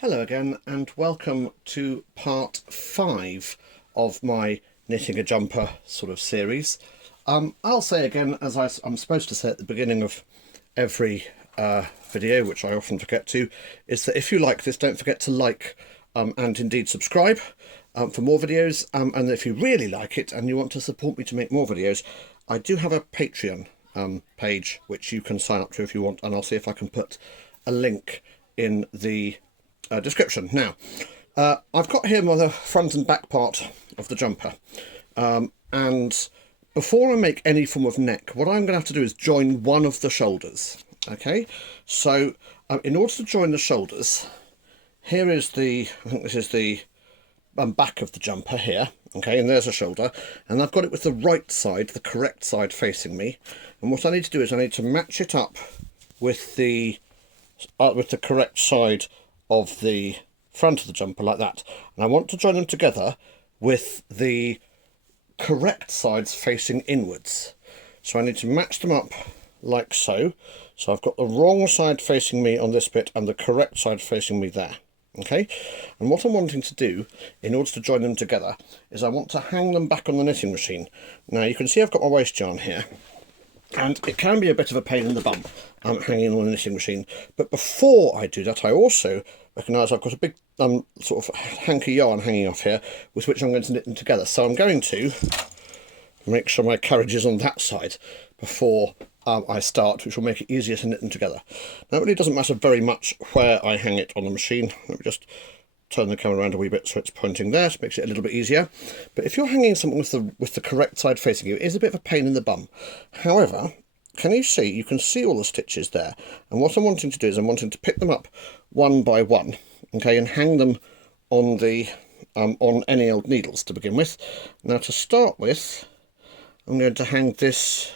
Hello again and welcome to part 5 of my knitting a jumper sort of series. I'll say again, as I'm supposed to say at the beginning of every video, which I often forget to, is that if you like this, don't forget to like and indeed subscribe for more videos, and if you really like it and you want to support me to make more videos, I do have a Patreon page which you can sign up to if you want, and I'll see if I can put a link in the description. Now, I've got here the front and back part of the jumper, and before I make any form of neck, what I'm going to have to do is join one of the shoulders. Okay, so in order to join the shoulders, here is I think this is the back of the jumper here. Okay, and there's a shoulder, and I've got it with the right side, the correct side facing me. And what I need to do is I need to match it up with the correct side of the front of the jumper, like that. And I want to join them together with the correct sides facing inwards. So I need to match them up like so. So I've got the wrong side facing me on this bit and the correct side facing me there. Okay, and what I'm wanting to do in order to join them together is I want to hang them back on the knitting machine. Now you can see I've got my waste yarn here, and it can be a bit of a pain in the bum hanging on the knitting machine. But before I do that, I also recognise I've got a big sort of hanky yarn hanging off here with which I'm going to knit them together. So I'm going to make sure my carriage is on that side before I start, which will make it easier to knit them together. Now it really doesn't matter very much where I hang it on the machine. Let me just turn the camera around a wee bit so it's pointing there, so it makes it a little bit easier. But if you're hanging something with the correct side facing you, it is a bit of a pain in the bum. However, you can see all the stitches there, and what I'm wanting to do is I'm wanting to pick them up one by one, okay, and hang them on the on any old needles to begin with. Now to start with, I'm going to hang this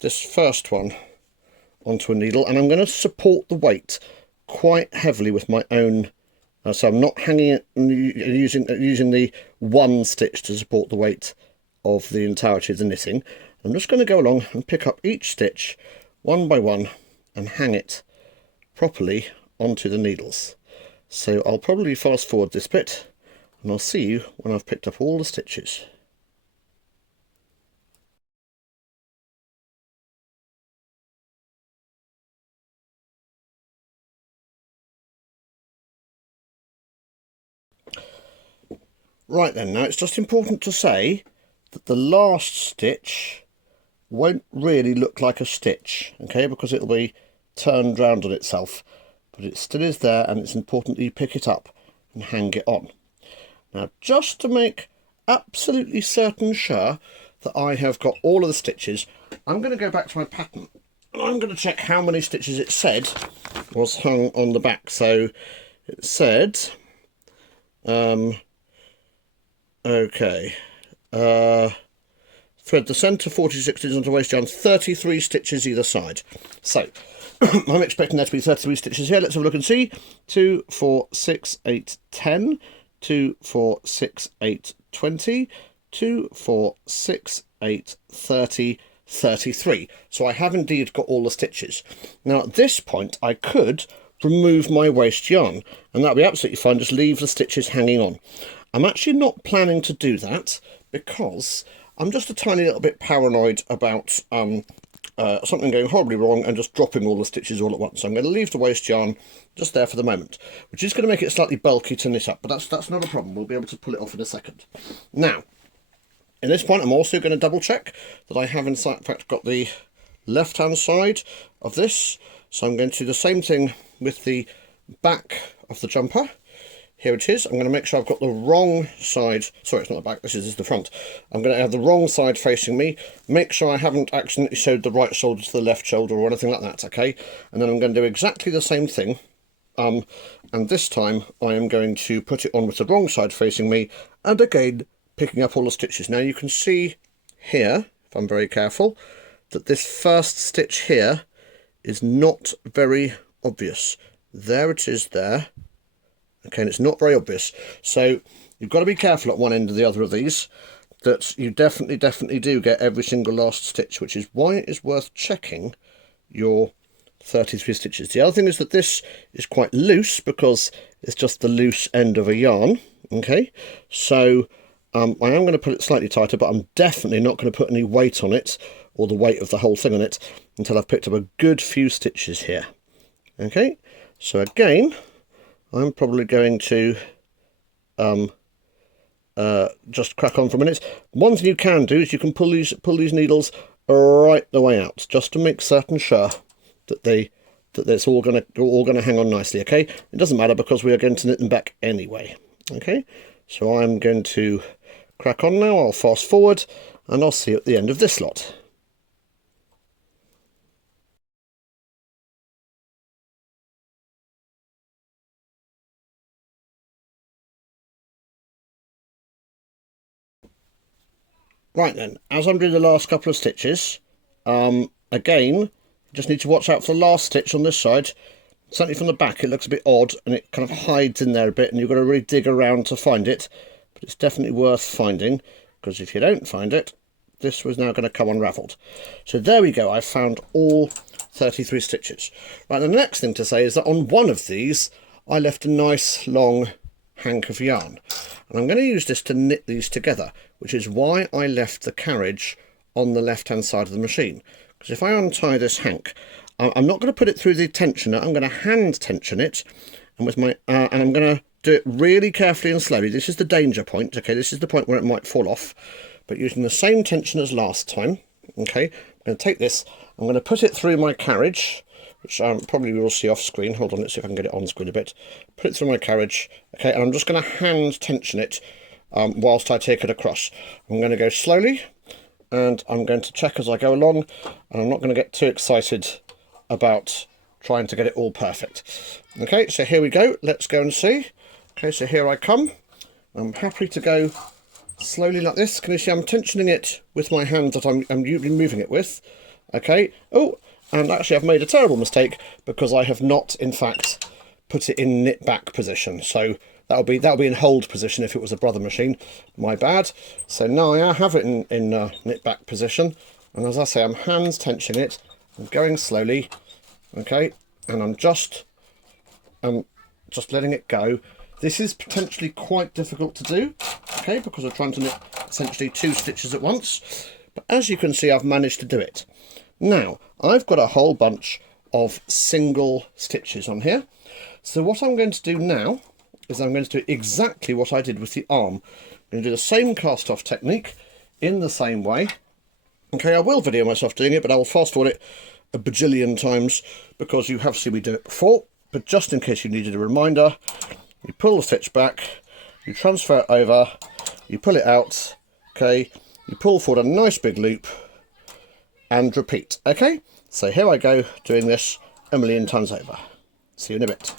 first one onto a needle, and I'm going to support the weight quite heavily with my own. So I'm not hanging it using the one stitch to support the weight of the entirety of the knitting. I'm just going to go along and pick up each stitch one by one and hang it properly onto the needles. So I'll probably fast forward this bit, and I'll see you when I've picked up all the stitches. Right then, now it's just important to say that the last stitch won't really look like a stitch, okay, because it'll be turned round on itself, but it still is there, and it's important that you pick it up and hang it on. Now, just to make absolutely sure that I have got all of the stitches, I'm going to go back to my pattern, and I'm going to check how many stitches it said was hung on the back. So it said, okay, thread the centre 46 stitches onto waste yarn, 33 stitches either side. So I'm expecting there to be 33 stitches here. Let's have a look and see. 2, 4, 6, 8, 10. 2, 4, 6, 8, 20. 2, 4, 6, 8, 30, 33. So I have indeed got all the stitches. Now at this point I could remove my waste yarn, and that'll be absolutely fine. Just leave the stitches hanging on. I'm actually not planning to do that because I'm just a tiny little bit paranoid about something going horribly wrong and just dropping all the stitches all at once. So I'm going to leave the waste yarn just there for the moment, which is going to make it slightly bulky to knit up, but that's not a problem. We'll be able to pull it off in a second. Now, at this point, I'm also going to double check that I have in fact got the left-hand side of this. So I'm going to do the same thing with the back of the jumper. Here it is. I'm going to make sure I've got the wrong side. Sorry, it's not the back, this is the front. I'm going to have the wrong side facing me. Make sure I haven't accidentally sewed the right shoulder to the left shoulder or anything like that, okay? And then I'm going to do exactly the same thing. And this time I am going to put it on with the wrong side facing me, and again picking up all the stitches. Now you can see here, if I'm very careful, that this first stitch here is not very obvious. There it is there. Okay, and it's not very obvious, so you've got to be careful at one end or the other of these that you definitely do get every single last stitch, which is why it is worth checking your 33 stitches. The other thing is that this is quite loose because it's just the loose end of a yarn. Okay, so I am going to put it slightly tighter, but I'm definitely not going to put any weight on it, or the weight of the whole thing on it, until I've picked up a good few stitches here. Okay, so again, I'm probably going to just crack on for a minute. One thing you can do is you can pull these needles right the way out, just to make certain sure that it's all gonna hang on nicely. Okay, it doesn't matter because we are going to knit them back anyway. Okay, so I'm going to crack on now. I'll fast forward and I'll see you at the end of this lot. Right then, as I'm doing the last couple of stitches, again, just need to watch out for the last stitch on this side. Certainly from the back it looks a bit odd and it kind of hides in there a bit, and you've got to really dig around to find it, but it's definitely worth finding, because if you don't find it, this was now going to come unravelled. So there we go, I've found all 33 stitches. Right, the next thing to say is that on one of these I left a nice long hank of yarn, and I'm going to use this to knit these together, which is why I left the carriage on the left hand side of the machine. Because if I untie this hank, I'm not going to put it through the tensioner, I'm going to hand tension it, and with my and I'm going to do it really carefully and slowly. This is the danger point. Okay, this is the point where it might fall off, but using the same tension as last time. Okay, I'm going to take this, I'm going to put it through my carriage, which probably we'll see off screen. Hold on, let's see if I can get it on screen a bit. Put it through my carriage, okay, and I'm just going to hand tension it whilst I take it across. I'm going to go slowly, and I'm going to check as I go along, and I'm not going to get too excited about trying to get it all perfect. Okay, so here we go, let's go and see. Okay, so here I come. I'm happy to go slowly like this. Can you see I'm tensioning it with my hand that I'm moving it with? Okay, oh, and actually I've made a terrible mistake because I have not in fact put it in knit back position. So that'll be in hold position if it was a brother machine. My bad. So now I have it in knit back position, and as I say, I'm hands tensioning it. I'm going slowly, okay, and I'm just letting it go. This is potentially quite difficult to do, okay, because I'm trying to knit essentially 2 stitches at once, but as you can see, I've managed to do it. Now, I've got a whole bunch of single stitches on here, so what I'm going to do now is I'm going to do exactly what I did with the arm. I'm going to do the same cast off technique in the same way. Okay, I will video myself doing it, but I will fast forward it a bajillion times because you have seen me do it before. But just in case you needed a reminder, you pull the stitch back, you transfer it over, you pull it out, okay, you pull forward a nice big loop and repeat. Okay, so here I go doing this a million times over. See you in a bit.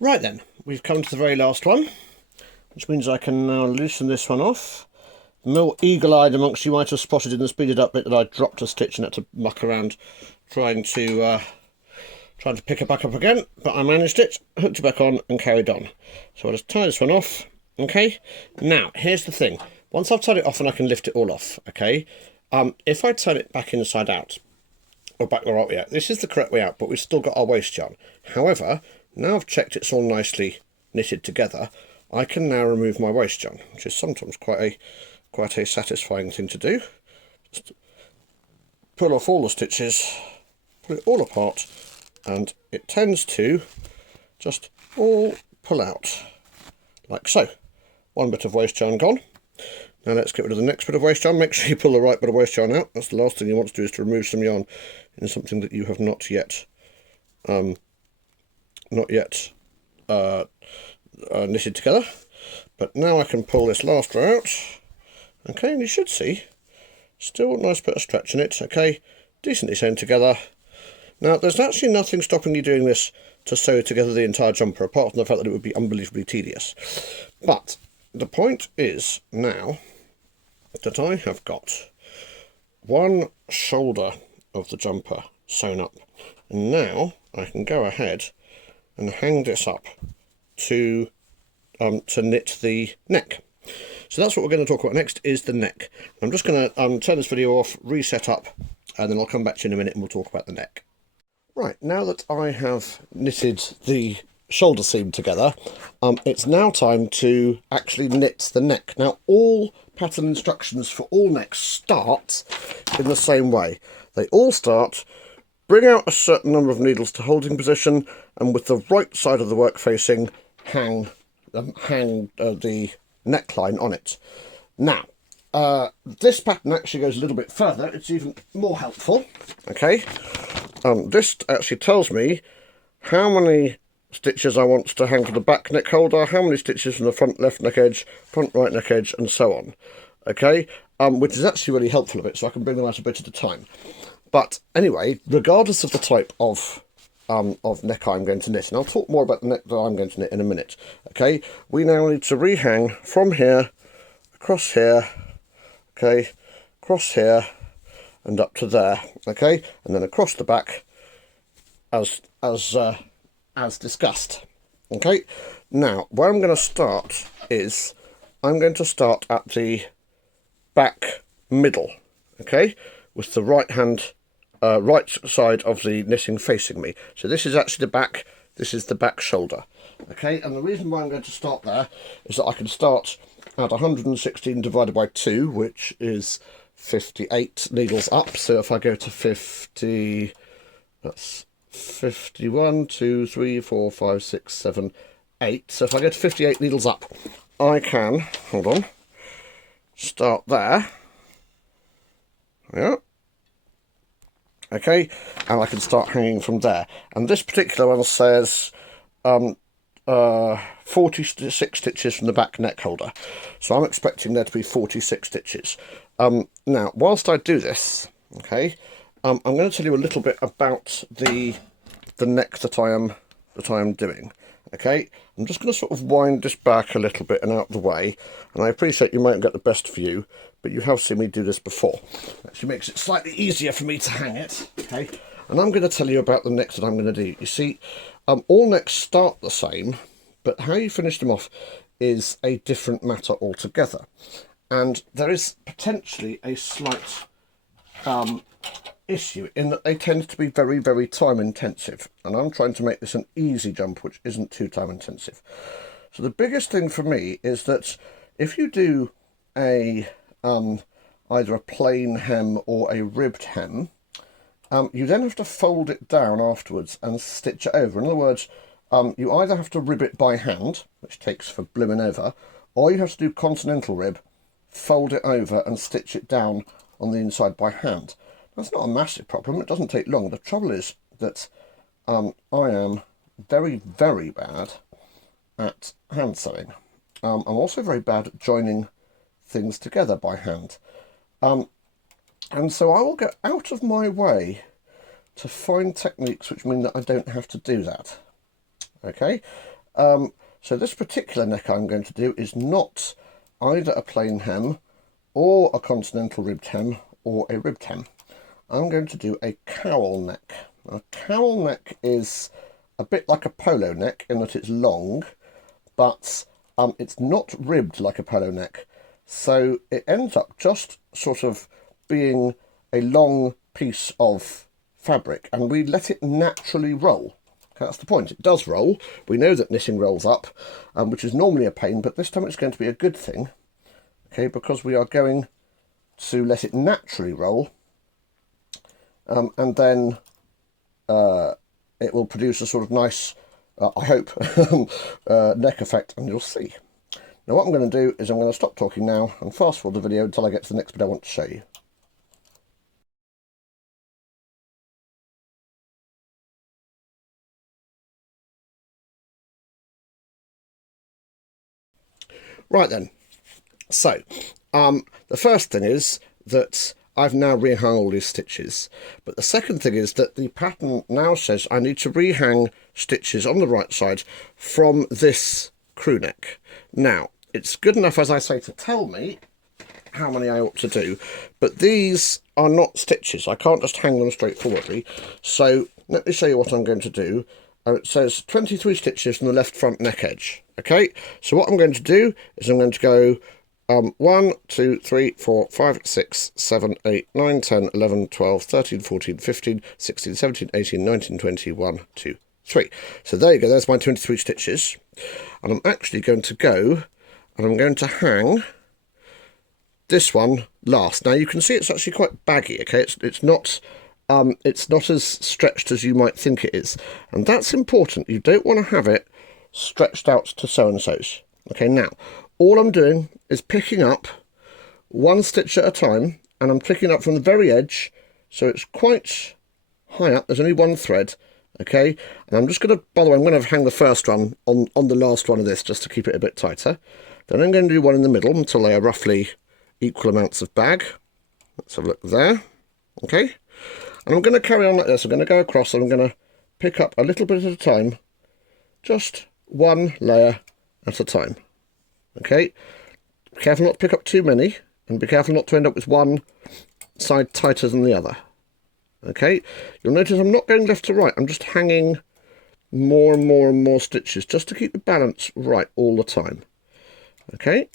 Right then, we've come to the very last one, which means I can now loosen this one off. The more eagle-eyed amongst you might have spotted in the speeded up bit that I dropped a stitch and had to muck around trying to pick it back up again, but I managed it, hooked it back on and carried on. So I'll just tie this one off, okay? Now, here's the thing. Once I've tied it off and I can lift it all off, okay? If I turn it back inside out, or back the right way out, this is the correct way out, but we've still got our waist yarn. However, now I've checked it's all nicely knitted together, I can now remove my waist yarn, which is sometimes quite a satisfying thing to do. Just pull off all the stitches, pull it all apart, and it tends to just all pull out like so. One bit of waist yarn gone. Now let's get rid of the next bit of waist yarn. Make sure you pull the right bit of waist yarn out. That's the last thing you want to do, is to remove some yarn in something that you have not yet knitted together. But now I can pull this last row out. Okay, and you should see still a nice bit of stretch in it. Okay, decently sewn together. Now there's actually nothing stopping you doing this to sew together the entire apart from the fact that it would be unbelievably tedious. But the point is now that I have got one shoulder of the jumper sewn up, and now I can go ahead and hang this up to knit the neck. So that's what we're going to talk about next, is the neck. I'm just going to turn this video off, reset up, and then I'll come back to you in a minute and we'll talk about the neck. Right, now that I have knitted the shoulder seam together, it's now time to actually knit the neck. Now, all pattern instructions for all necks start in the same way. They all start: bring out a certain number of needles to holding position, and with the right side of the work facing, hang the neckline on it. Now, this pattern actually goes a little bit further. It's even more helpful. Okay, this actually tells me how many stitches I want to hang to the back neck holder, how many stitches from the front left neck edge, front right neck edge, and so on. Okay, which is actually really helpful a bit, so I can bring them out a bit at a time. But anyway, regardless of the type of neck I'm going to knit, and I'll talk more about the neck that I'm going to knit in a minute. Okay, we now need to rehang from here, across here, okay, across here, and up to there, okay, and then across the back, as discussed. Okay, now where I'm going to start is I'm going to start at the back middle, okay, with the right side of the knitting facing me. So this is actually the back, this is the back shoulder. Okay, and the reason why I'm going to start there is that I can start at 116 divided by 2, which is 58 needles up. So if I go to 50, that's 51, 2, 3, 4, 5, 6, 7, 8. So if I go to 58 needles up, I can, hold on, start there. Yeah. Okay, and I can start hanging from there. And this particular one says 46 stitches from the back neck holder. So I'm expecting there to be 46 stitches. Now, whilst I do this, okay, I'm going to tell you a little bit about the neck that I am doing. Okay, I'm just going to sort of wind this back a little bit and out of the way, and I appreciate you might get the best view, but you have seen me do this before. It actually makes it slightly easier for me to hang it. Okay, and I'm going to tell you about the neck that I'm going to do. You see, all necks start the same, but how you finish them off is a different matter altogether, and there is potentially a slight issue in that they tend to be very, very time intensive, and I'm trying to make this an easy jump which isn't too time intensive. So the biggest thing for me is that if you do a either a plain hem or a ribbed hem, you then have to fold it down afterwards and stitch it over. In other words, you either have to rib it by hand, which takes for blooming ever, or you have to do continental rib, fold it over and stitch it down on the inside by hand. That's not a massive problem, it doesn't take long. The trouble is that I am very, very bad at hand sewing. I'm also very bad at joining things together by hand. And so I will go out of my way to find techniques which mean that I don't have to do that. Okay, so this particular neck I'm going to do is not either a plain hem or a continental ribbed hem or a ribbed hem. I'm going to do a cowl neck. A cowl neck is a bit like a polo neck in that it's long, but it's not ribbed like a polo neck. So it ends up just sort of being a long piece of fabric, and we let it naturally roll. That's the point. It does roll. We know that knitting rolls up, which is normally a pain, but this time it's going to be a good thing, okay, because we are going to let it naturally roll. And then it will produce a sort of nice, I hope, neck effect, and you'll see. Now what I'm going to do is I'm going to stop talking now and fast forward the video until I get to the next bit I want to show you. Right then, so the first thing is that I've now rehung all these stitches, but the second thing is that the pattern now says I need to rehang stitches on the right side from this crew neck. Now, it's good enough, as I say, to tell me how many I ought to do, but these are not stitches. I can't just hang them straightforwardly. So let me show you what I'm going to do. It says 23 stitches from the left front neck edge. Okay, so what I'm going to do is I'm going to go 1, 2, 3, 4, 5, 6, 7, 8, 9, 10, 11, 12, 13, 14, 15, 16, 17, 18, 19, 20, 1, 2, 3. So there you go, there's my 23 stitches. And I'm actually going to go and I'm going to hang this one last. Now you can see it's actually quite baggy, okay? It's not as stretched as you might think it is. And that's important. You don't want to have it stretched out to so-and-so's. Okay, now, all I'm doing is picking up one stitch at a time, and I'm picking up from the very edge, so it's quite high up. There's only one thread, okay? And I'm just going to, by the way, I'm going to hang the first one on the last one of this, just to keep it a bit tighter. Then I'm going to do one in the middle until they are roughly equal amounts of bag. Let's have a look there, okay? And I'm going to carry on like this. I'm going to go across and I'm going to pick up a little bit at a time, just one layer at a time. Okay, be careful not to pick up too many, and be careful not to end up with one side tighter than the other. Okay, you'll notice I'm not going left to right. I'm just hanging more and more and more stitches just to keep the balance right all the time. Okay,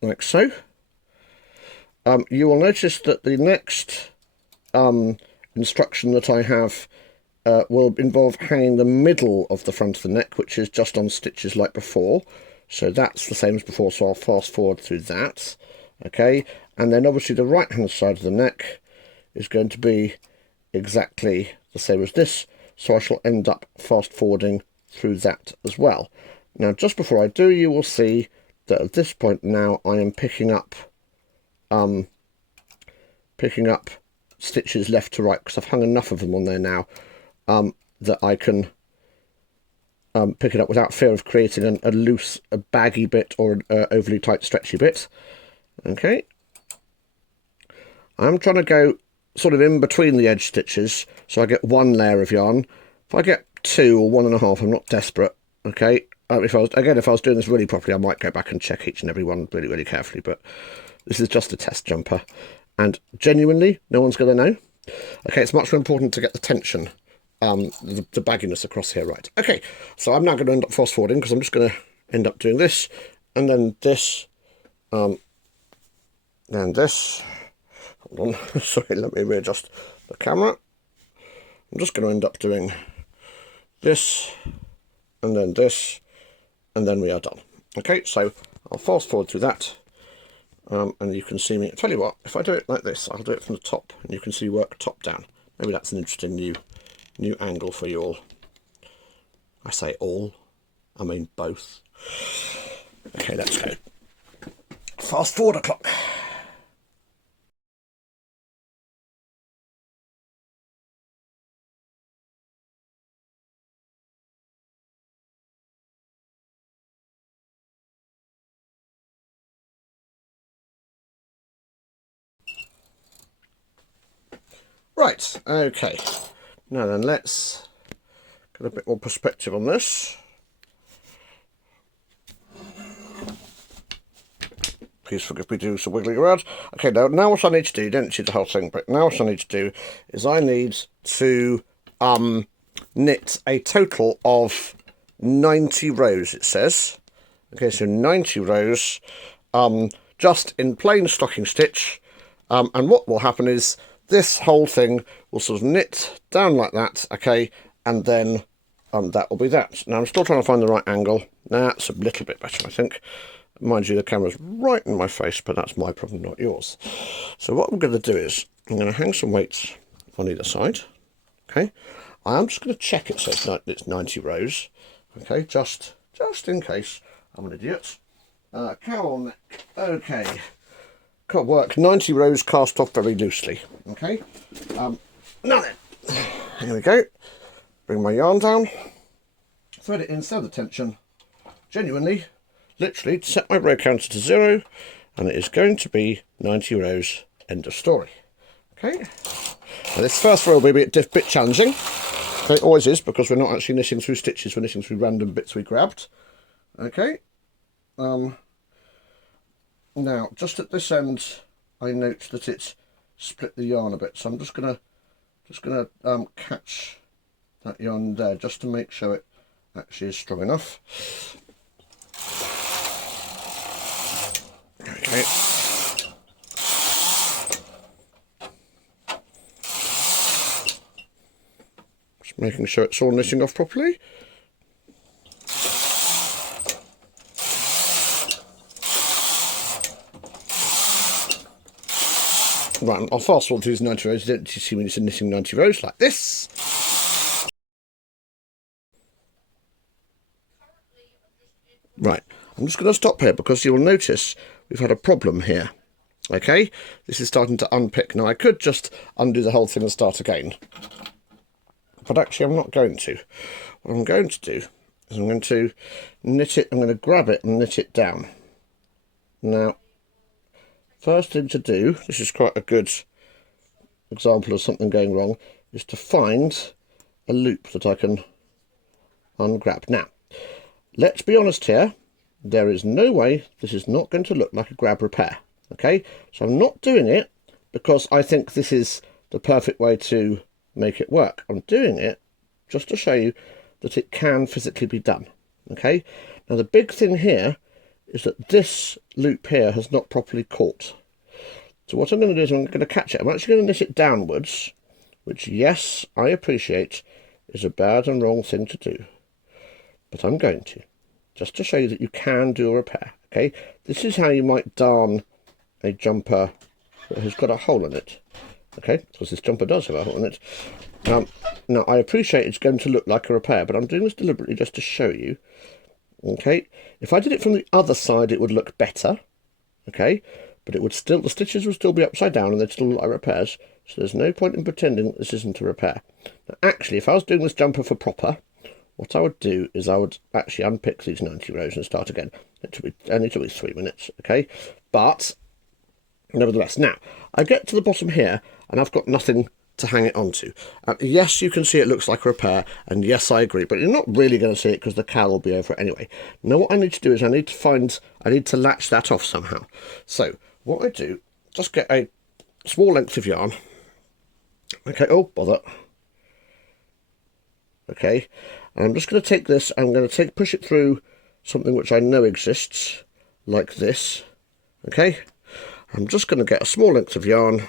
like so. You will notice that the next instruction that I have will involve hanging the middle of the front of the neck, which is just on stitches like before. So that's the same as before, so I'll fast forward through that. Okay, and then obviously the right hand side of the neck is going to be exactly the same as this, so I shall end up fast forwarding through that as well. Now just before I do, you will see that at this point now I am picking up stitches left to right, because I've hung enough of them on there now that I can pick it up without fear of creating a loose, a baggy bit or an overly tight, stretchy bit. Okay, I'm trying to go sort of in between the edge stitches, so I get one layer of yarn. If I get 2 or 1.5, I'm not desperate. Okay, if I was doing this really properly, I might go back and check each and every one really, really carefully. But this is just a test jumper, and genuinely, no one's going to know. Okay, it's much more important to get the tension, the bagginess across here right. Okay, so I'm now going to end up fast forwarding, because I'm just going to end up doing this, and then this, then this. Hold on, sorry, let me readjust the camera. I'm just going to end up doing this, and then this, and then we are done. Okay, so I'll fast forward through that, and you can see me. I'll tell you what, if I do it like this, I'll do it from the top, and you can see work top down. Maybe that's an interesting new angle for you all. I say all, I mean both. Okay, let's go. Fast forward o'clock. Right, okay. Now then, let's get a bit more perspective on this. Please forgive me to do some wiggling around. Okay, now what I need to do, you don't see the whole thing, but now what I need to do is I need to knit a total of 90 rows, it says. Okay, so 90 rows, just in plain stocking stitch. And what will happen is this whole thing will sort of knit down like that, okay, and then that will be that. Now I'm still trying to find the right angle. That's a little bit better, I think. Mind you, the camera's right in my face, but that's my problem, not yours. So what I'm going to do is I'm going to hang some weights on either side. Okay, I am just going to check it so it's 90 rows. Okay, just in case I'm an idiot. Cowl neck. Okay. Got work. 90 rows cast off very loosely. Okay. Now then, here we go. Bring my yarn down. Thread it in, set the tension. Genuinely, literally, set my row counter to 0, and it is going to be 90 rows. End of story. Okay. Now this first row will be a bit challenging. Okay, it always is, because we're not actually knitting through stitches. We're knitting through random bits we grabbed. Okay. Now, just at this end, I note that it's split the yarn a bit, so I'm just gonna catch that yarn there just to make sure it actually is strong enough. Okay. Just making sure it's all knitting off properly. Right, I'll fast forward through these 90 rows. You don't see me knitting 90 rows like this. Right, I'm just going to stop here because you'll notice we've had a problem here. Okay, this is starting to unpick. Now I could just undo the whole thing and start again, but actually I'm not going to. What I'm going to do is I'm going to knit it, I'm going to grab it and knit it down. Now, first thing to do, this is quite a good example of something going wrong, is to find a loop that I can ungrab. Now, let's be honest here, there is no way this is not going to look like a grab repair. Okay, so I'm not doing it because I think this is the perfect way to make it work. I'm doing it just to show you that it can physically be done. Okay, now the big thing here is that this loop here has not properly caught. So what I'm going to do is I'm going to catch it. I'm actually going to knit it downwards, which, yes, I appreciate is a bad and wrong thing to do, but I'm going to, just to show you that you can do a repair. Okay, this is how you might darn a jumper that has got a hole in it. Okay, because this jumper does have a hole in it. Now I appreciate it's going to look like a repair, but I'm doing this deliberately just to show you. Okay, if I did it from the other side, it would look better. Okay, but it would still, the stitches would still be upside down and they'd still look like repairs. So there's no point in pretending that this isn't a repair. Now, actually, if I was doing this jumper for proper, what I would do is I would actually unpick these 90 rows and start again. It only took me 3 minutes. Okay, but nevertheless, now I get to the bottom here and I've got nothing to hang it onto. Yes, you can see it looks like a repair, and yes, I agree, but you're not really going to see it because the cowl will be over it anyway. Now what I need to do is I need to latch that off somehow. So what I do, just get a small length of yarn. Okay, oh bother. Okay, and I'm just going to take this, I'm going to push it through something which I know exists, like this. Okay, I'm just going to get a small length of yarn,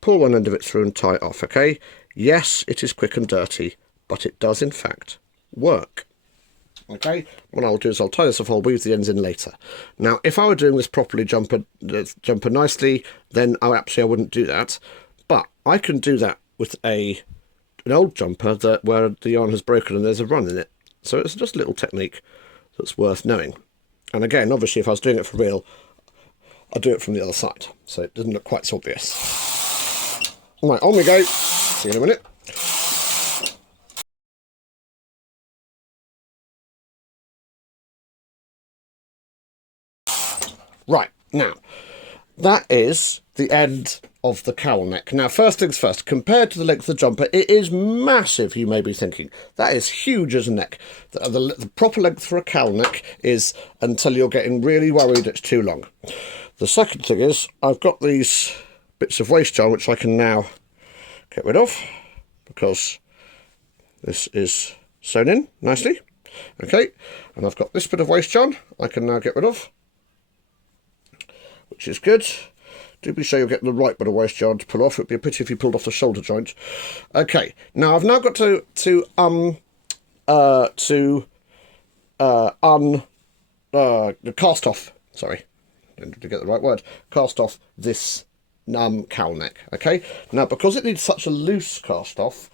pull one end of it through and tie it off. Okay, yes, it is quick and dirty, but it does in fact work. Okay, what I'll do is I'll tie this off, I'll weave the ends in later. Now, if I were doing this properly, jumper nicely, then I wouldn't do that, but I can do that with an old jumper where the yarn has broken and there's a run in it. So it's just a little technique that's worth knowing. And again, obviously, if I was doing it for real, I'd do it from the other side, so it doesn't look quite so obvious. Right, on we go. See you in a minute. Right, now, that is the end of the cowl neck. Now, first things first, compared to the length of the jumper, it is massive, you may be thinking. That is huge as a neck. The proper length for a cowl neck is until you're getting really worried it's too long. The second thing is, I've got these bits of waste yarn which I can now get rid of because this is sewn in nicely. Okay, and I've got this bit of waste yarn I can now get rid of, which is good. Do be sure you're getting the right bit of waste yarn to pull off. It would be a pity if you pulled off the shoulder joint. Okay, now I've now got to cast off. Sorry, didn't get the right word. Cast off this cowl neck. Okay, now because it needs such a loose cast off,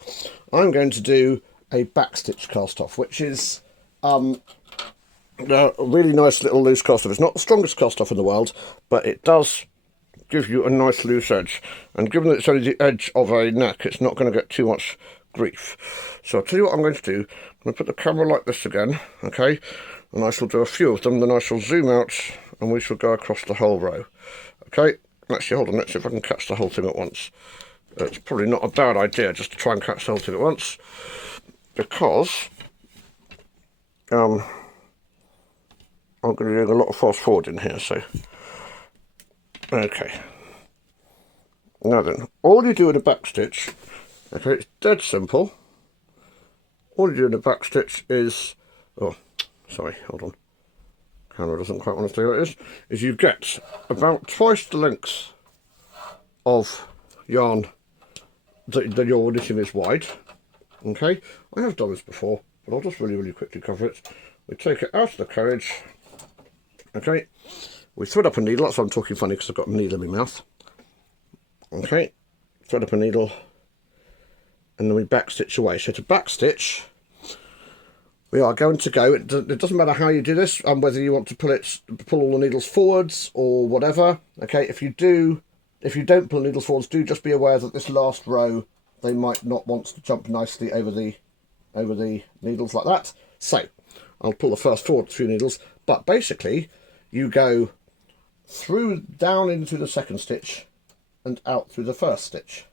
I'm going to do a backstitch cast off, which is a really nice little loose cast off. It's not the strongest cast off in the world, but it does give you a nice loose edge, and given that it's only the edge of a neck, it's not going to get too much grief. So I'll tell you what I'm going to do. I'm going to put the camera like this again, okay, and I shall do a few of them, then I shall zoom out and we shall go across the whole row. Okay, actually hold on, let's see if I can catch the whole thing at once. It's probably not a bad idea just to try and catch the whole thing at once, because I'm going to be doing a lot of fast forwarding here, so Okay. Now then, all you do in a back stitch, okay, it's dead simple. All you do in a back stitch is, oh, sorry, hold on. Camera doesn't quite want to see what it is you get about twice the length of yarn that your knitting is wide. Okay, I have done this before, but I'll just really quickly cover it. We take it out of the carriage. Okay, we thread up a needle. That's why I'm talking funny, because I've got a needle in my mouth. Okay, thread up a needle, and then we back stitch away. So to back stitch, we are going to go. It doesn't matter how you do this, whether you want to pull all the needles forwards or whatever. Okay, if you don't pull the needles forwards, do just be aware that this last row, they might not want to jump nicely over the needles like that. So I'll pull the first forward few needles, but basically you go through down into the second stitch and out through the first stitch.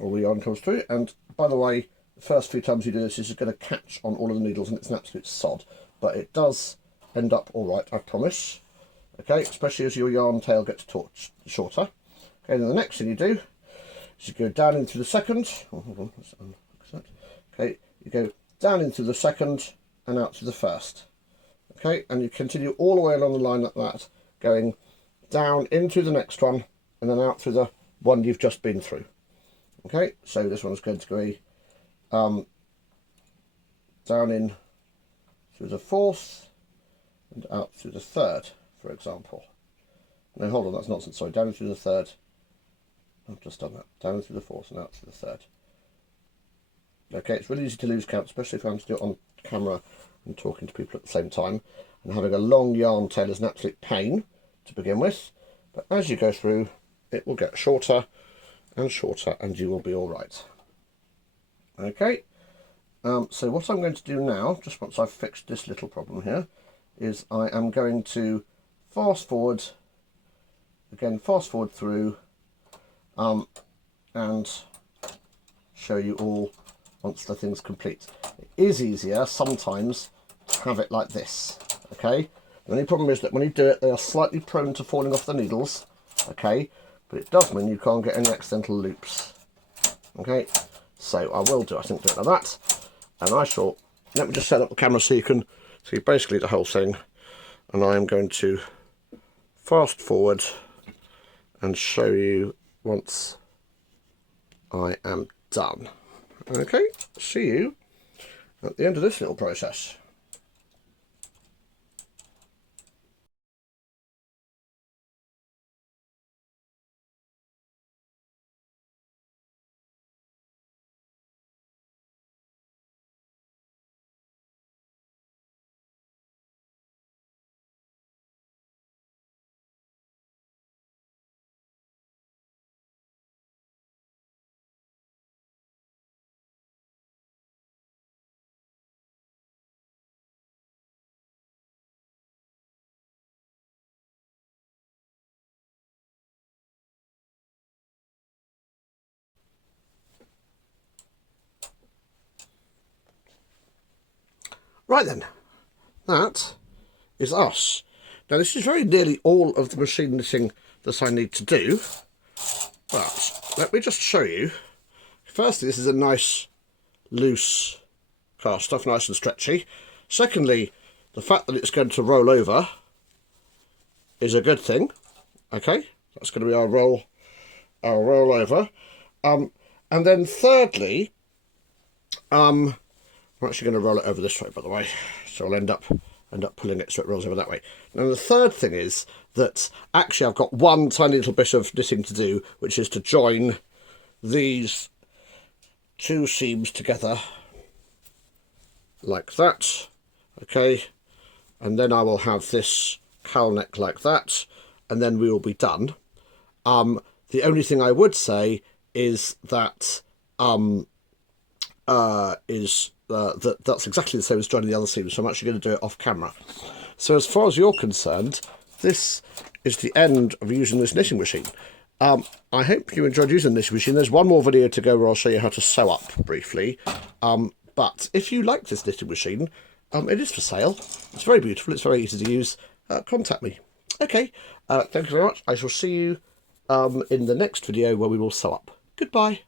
All the yarn comes through, and by the way, the first few times you do this is going to catch on all of the needles, and it's an absolute sod, but it does end up all right, I promise. Okay, especially as your yarn tail gets shorter. Okay, then the next thing you do is you go down into the second. Oh, hold on. Okay, you go down into the second and out to the first. Okay, and you continue all the way along the line like that, going down into the next one and then out through the one you've just been through. Okay, so this one's going to be down in through the fourth and out through the third, for example. No, hold on, that's nonsense. Sorry, down through the third. I've just done that. Down through the fourth and out through the third. Okay, it's really easy to lose count, especially if I'm to do it on camera and talking to people at the same time. And having a long yarn tail is an absolute pain to begin with. But as you go through, it will get shorter and shorter, and you will be all right. Okay, so what I'm going to do now, just once I've fixed this little problem here, is I am going to fast forward through and show you all once the thing's complete. It is easier sometimes to have it like this. Okay, the only problem is that when you do it, they are slightly prone to falling off the needles. Okay, but it does mean you can't get any accidental loops. Okay, so I will do it like that, and I shall, let me just set up the camera so you can see basically the whole thing, and I am going to fast forward and show you once I am done. Okay, see you at the end of this little process. Right then, that is us. Now this is very nearly all of the machine knitting that I need to do, but let me just show you. Firstly, this is a nice loose cast off, nice and stretchy. Secondly, the fact that it's going to roll over is a good thing. Okay, that's going to be our roll over. And then thirdly, I'm actually going to roll it over this way, by the way, so I'll end up pulling it so it rolls over that way. Now the third thing is that actually I've got one tiny little bit of knitting to do, which is to join these two seams together like that. Okay, and then I will have this cowl neck like that, and then we will be done. The only thing I would say is that that's exactly the same as joining the other seams, so I'm actually going to do it off camera. So as far as you're concerned, this is the end of using this knitting machine. I hope you enjoyed using this machine. There's one more video to go where I'll show you how to sew up briefly. But if you like this knitting machine, it is for sale. It's very beautiful. It's very easy to use. Contact me. Okay, thank you very much. I shall see you in the next video where we will sew up. Goodbye.